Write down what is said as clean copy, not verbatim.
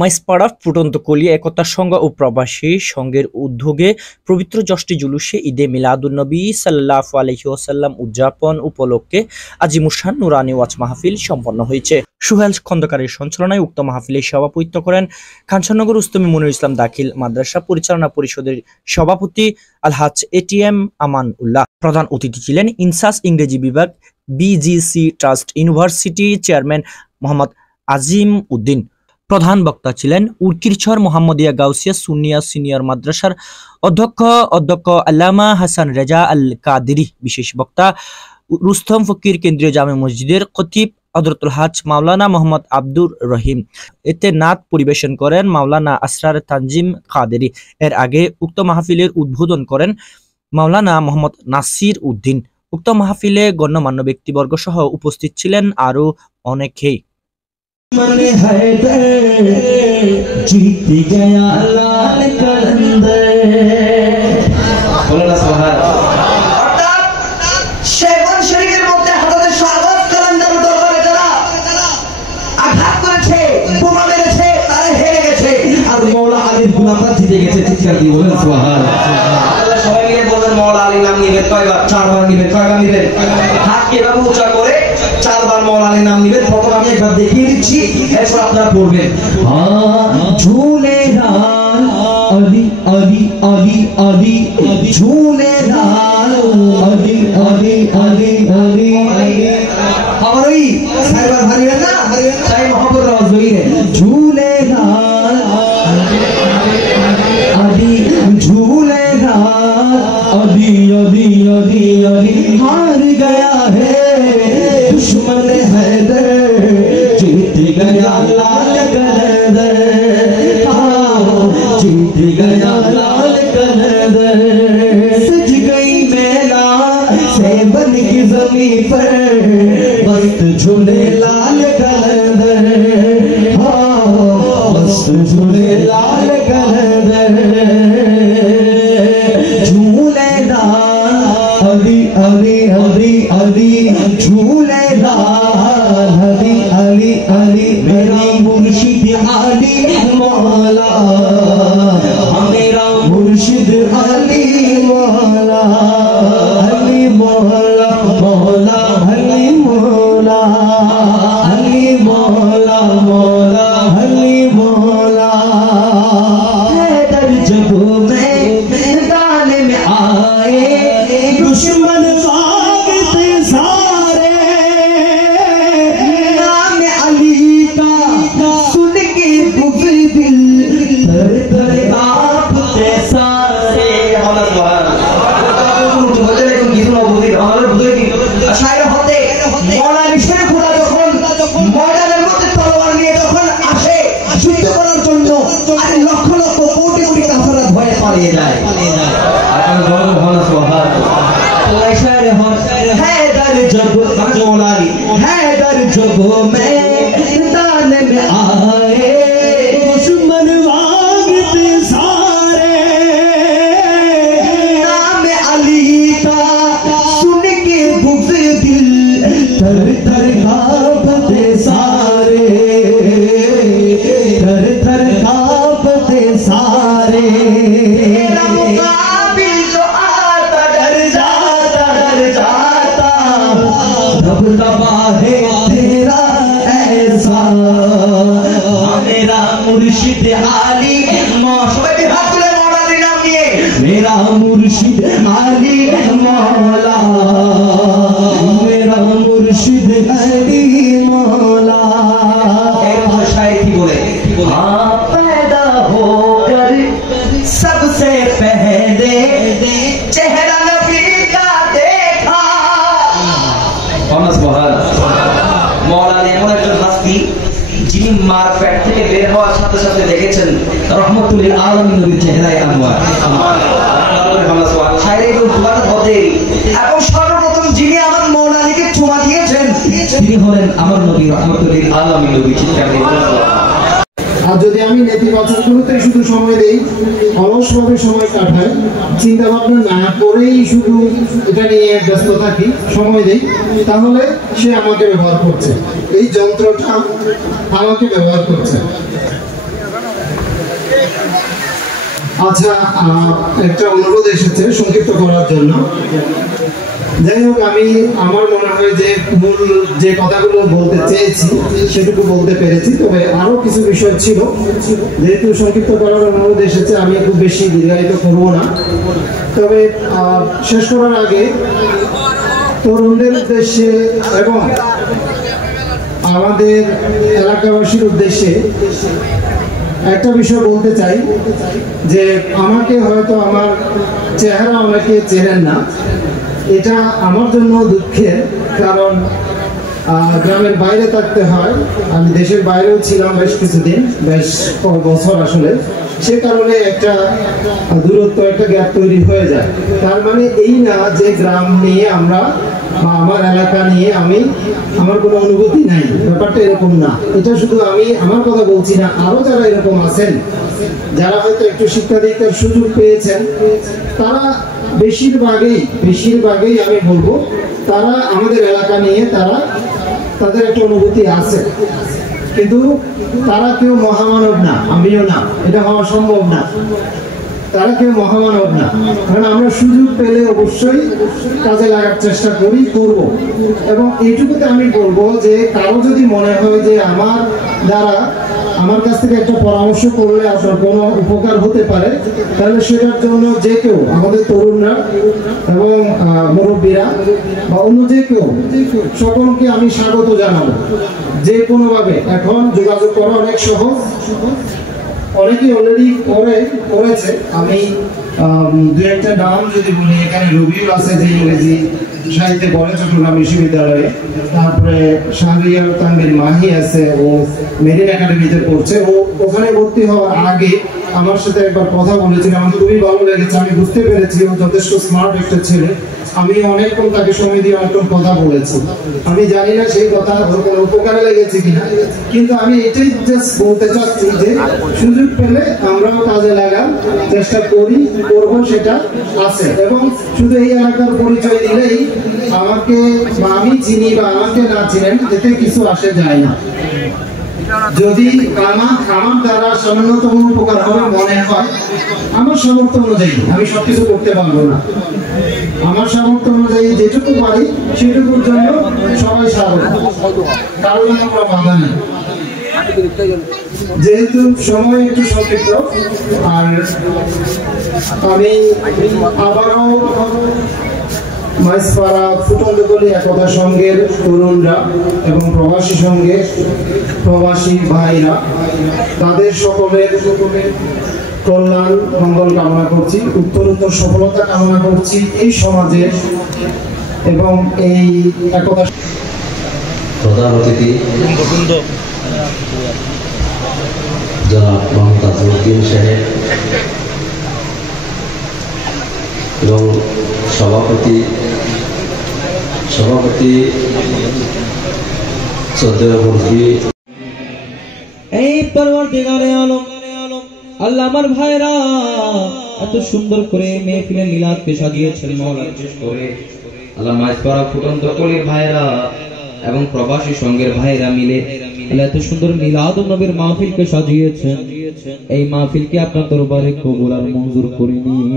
মাইসপাড়া ফুটন্ত কলিয়া একতা সংঘ ও প্রবাসী সংঘের উদ্যোগে পবিত্র যষ্টি জুলুসে ঈদে মিলাদুন্নবী সাল্লাল্লাহু আলাইহি ওয়াসাল্লাম উদযাপন উপলক্ষে আজিমুসান নুরানি ওয়াজ মাহফিল সম্পন্ন হয়েছে। সুহেল খন্দকারের সঞ্চালনায় উক্ত মাহফিলে সভাপতিত্ব করেন খানসানগর উস্তমি মনিরুল ইসলাম দাখিল মাদ্রাসা পরিচালনা পরিষদের সভাপতি আলহাজ এটিএম আমান উল্লাহ। প্রধান অতিথি ছিলেন ইনসাস ইংরেজি বিভাগ BGC trust university chairman Mohammad Azim Uddin. প্রধান বক্তা ছিলেন উরকিরছর মোহাম্মদিয়া গাউসিয়া সুন্নিয়া সিনিয়র মাদ্রাসার অধ্যক্ষ আল্লামা হাসান রেজা আল কাদেরি। বিশেষ বক্তা রুস্তম ফকির কেন্দ্রীয় জামে মসজিদের খতিব হযরতুল হাজ মাওলানা মোহাম্মদ আব্দুর রহিম। এতে নাত পরিবেশন করেন মাওলানা আসরার তানজিম কাদেরি। এর আগে উক্ত মাহফিলের উদ্বোধন করেন মাওলানা মোহাম্মদ নাসির উদ্দিন। উক্ত মাহফিলে গণ্যমান্য ব্যক্তিবর্গ সহ উপস্থিত ছিলেন আরো অনেকেই। जीत गया लाल कलंदर। शेखवान शरीफের মধ্যে হযরত শাহবাজ কালান্দার দরবারে যারা আঘাত করেছে, বোমা মেরেছে, তারা হেরে গেছে আর মাওলা আলীর গোলামরা জিতে গেছে। চিৎকার দিয়ে বলেন সুবহানাল্লাহ। আল্লাহ সবাই মিলে বলেন মাওলা আলী নাম নিবেন কয়বার? 4 বার নিবেন। কয়বার নিবেন? হাত এভাবে উঁচা করে 4 বার মাওলা আলী নাম নিবেন। প্রথমে আমি একবার দেখিয়ে দিচ্ছি, এরপর আপনারা পড়বেন। झूले लाल अली अली अली अली झूले लाल अली अली अली अली আমার ওই সাইবার হারিবেন না, সাই মোহাম্মদ রাজবী রে झूले लाल अली झूले लाल अली अली अली अली हार गया है दुश्मन हैदर जीत गया लाल कलंदर। जीत गया लाल कलंदर। सज गई मेला से बन की जमीन पर मस्त झूले लाल कलंदर। मस्त झूले लाल कलंदर। झूले लाल अली अली अली अली झूले लाल अली अली अली मेरा मुर्शिद अली मौला, मेरा मुर्शिद अली मौला, अली मौला मौला अली मौला, अली मौला मौला अली मौला। हैदर जब मैदान में आए दुश्मन भागते सारे, नाम अली का सुन के बुग़्ज़ दिल तर तर कांपते सारे। শায়ের হতে মওলানা মিশরে খোদা যখন ময়দানের মধ্যে তলোয়ার নিয়ে যখন আসে যুদ্ধ করার জন্য, আর লক্ষ লক্ষ কোটি কোটি কাফেররা ভয়ে পালিয়ে যায়। এখন বড় ভালো সুবহানাল্লাহ। আল্লাহ শায়ের হতে हैदर जब मौला अली हैदर जब मैदान में आए दुश्मन भागते सारे, नाम अली का सुन के बुग़्ज़ दिल तर तर कांपते सारे, तर तर कांपते सारे। तेरा मुकाबिल जो आता डर जाता दबदबा है तेरा ऐसा। मेरा मुर्शिद आली मेरा मुर्शिद आली मौला, मेरा मुर्शिद अली मौला। शायद ही बोले पैदा होकर सबसे पहले चेहरा नबी का देखा। মওলানা এমন একজন হাস্তি যিনি মার পেট থেকে বের হওয়ার সাথে সাথে দেখেছেন রহমতুল লিল আলামিন নবীর চেহারায় আনোয়ার। এবং সর্বপ্রথম যিনি আমার মওলানা আলীকে চুমা দিয়েছেন তিনি হলেন আমার নবী রহমতুল লিল আলামিন নবী। আর যদি আমি নেতিবাচকগুলোতে শুধু সময় দেই, অলসভাবে সময় কাটাই, চিন্তা ভাবনা না করেই শুধু এটা নিয়ে ব্যস্ত থাকি, সময় দেই, তাহলে সে আমাকে ব্যবহার করছে, এই যন্ত্রটা আমাকে ব্যবহার করছে। আচ্ছা, একটা অনুরোধ এসেছে সংক্ষিপ্ত করার জন্য। যাই হোক, আমি আমার মনে হয় যে মূল যে কথাগুলো বলতে চেয়েছি সেটুকু বলতে পেরেছি। তবে আরো কিছু বিষয় ছিল, যেহেতু সংক্ষিপ্ত করার অনুরোধ এসেছে আমি খুব বেশি দীর্ঘায়িত করব না। তবে শেষ করার আগে তরুণদের উদ্দেশ্যে এবং আমাদের এলাকাবাসীর উদ্দেশ্যে একটা বিষয় বলতে চাই যে আমাকে হয়তো আমার চেহারা অনেকে চেনেন না, এটা আমার জন্য দুঃখের। কারণ গ্রামের বাইরে থাকতে হয়, আমি দেশের বাইরেও ছিলাম বেশ কিছুদিন, বেশ কয়েক বছর আসলে। সে কারণে একটা দূরত্ব, একটা গ্যাপ তৈরি হয়ে যায়। তার মানে এই না যে গ্রাম নিয়ে আমরা বা আমার এলাকা নিয়ে আমার কোনো অনুভূতি নাই, ব্যাপারটা এরকম না। এটা শুধু আমি আমার কথা বলছি না, আরো যারা এরকম আছেন, যারা হয়তো একটু শিক্ষা দীক্ষার সুযোগ পেয়েছেন, তারা বেশিরভাগই আমি বলবো তারা আমাদের এলাকা নিয়ে তাদের একটা অনুভূতি আছে। কিন্তু তারা কেউ মহামানব না, আমিও না, এটা হওয়া সম্ভব না। তারা কেউ মহামানব না, কারণ আমরা সুযোগ পেলে অবশ্যই কাজে লাগার চেষ্টা করব। এবং এইটুকুতে আমি বলবো যে কারো যদি মনে হয় যে আমার দ্বারা আমার কাছ থেকে একটা পরামর্শ করলে আপনার কোনো উপকার হতে পারে, তাহলে সেটার জন্য যে কেউ, আমাদের তরুণরা এবং মুরব্বীরা বা অন্য যে কেউ, সকলকে আমি স্বাগত জানাবো। যে কোনোভাবে এখন যোগাযোগ করা অনেক সহজ, অনেকেই অলরেডি করেছে। আমি দু একটা নাম যদি বলি, এখানে রবিউল আছে যে ইংরেজি সাহিত্যে পড়ে চট্টগ্রাম বিশ্ববিদ্যালয়ে, তারপরে শাহরিয়ার তানভীর মাহি আছে, ও মেরিন একাডেমিতে পড়ছে। ও ওখানে ভর্তি হওয়ার আগে আমার সাথে একবার কথা বলেছিল, আমার খুবই ভালো লেগেছে। আমি বুঝতে পেরেছি ও যথেষ্ট স্মার্ট একটা ছেলে। আমি অনেকক্ষণ তাকে সময় দিয়ে অনেকক্ষণ কথা বলেছি। আমি জানি না সেই কথা ওর কোনো উপকারে লেগেছে কিনা, কিন্তু আমি এটাই জাস্ট বলতে চাচ্ছি যে সুযোগ পেলে আমরাও কাজে লাগার চেষ্টা করবো, সেটা আছে। এবং শুধু এই এলাকার পরিচয় দিলেই আমাকে বা আমি চিনি বা আমাকে না চিনেন, এতে কিছু আসে যায় না। যদি আমার দ্বারা সামান্যতম উপকার হবে মনে হয়, আমার সামর্থ্য অনুযায়ী, আমি সবকিছু করতে পারবো না, আমার সামর্থ্য অনুযায়ী যেটুকু পারি সেটুকুর জন্য সবাই স্বাগত, কারণ আমরা বাধা নেই। যেহেতু সময় একটু সংক্ষিপ্ত, আর আমি আবারও মাইজপাড়া ফুটনগলি একতা সংঘের তরুণরা এবং প্রবাসী ভাইরা, তাদের সকলের কল্যাণ মঙ্গল কামনা করছি, উত্তরোত্তর সফলতা কামনা করছি এই সমাজের এবং এই একতা। প্রধান অতিথি জনাব মোহাম্মদ আজমউদ্দিন সাহেব এবং সভাপতি শ্রদ্ধেয় মুরব্বী, এই পরওয়ারদিগারে আলম আল্লাহ আমার ভাইরা এত সুন্দর করে মেহফিলে মিলাদকে সাজিয়েছেন মওলা, বিশেষ করে আল্লাহ মাইজপাড়া ফুটন্তকলির ভাইরা এবং প্রবাসী সংঘের ভাইরা মিলে এত সুন্দর মিলাদুন নবীর মাহফিলকে সাজিয়েছেন। এই মাহফিলকে আপনার দরবারে কবুল আর মঞ্জুর করে নিন।